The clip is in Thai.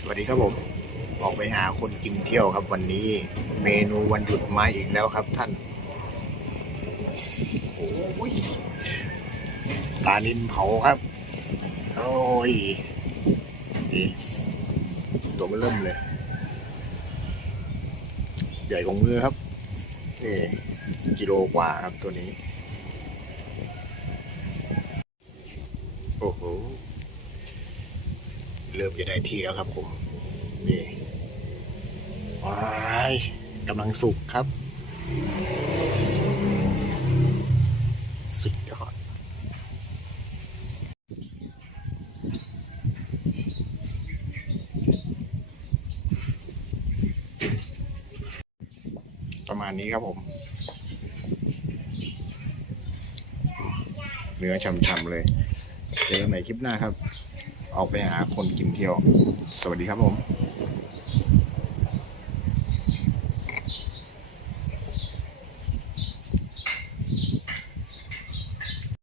สวัสดีครับผม ออกไปหาคนกินเที่ยวครับวันนี้ เมนูวันหยุดมาอีกแล้วครับท่านโอ้ยปลานินเผาครับ โอ้ยนี่ตัวมันเริ่มเลย ใหญ่ของมือครับนี่กิโลกว่าครับตัวนี้ โอ้โห เริ่มจะได้ที่แล้วครับผมนี่ว้ายกำลังสุกครับ สุดยอดประมาณนี้ครับผม เนื้อช่ำๆเลย เจอกันใหม่คลิปหน้าครับ ออกไปหาคนกินเที่ยว สวัสดีครับผม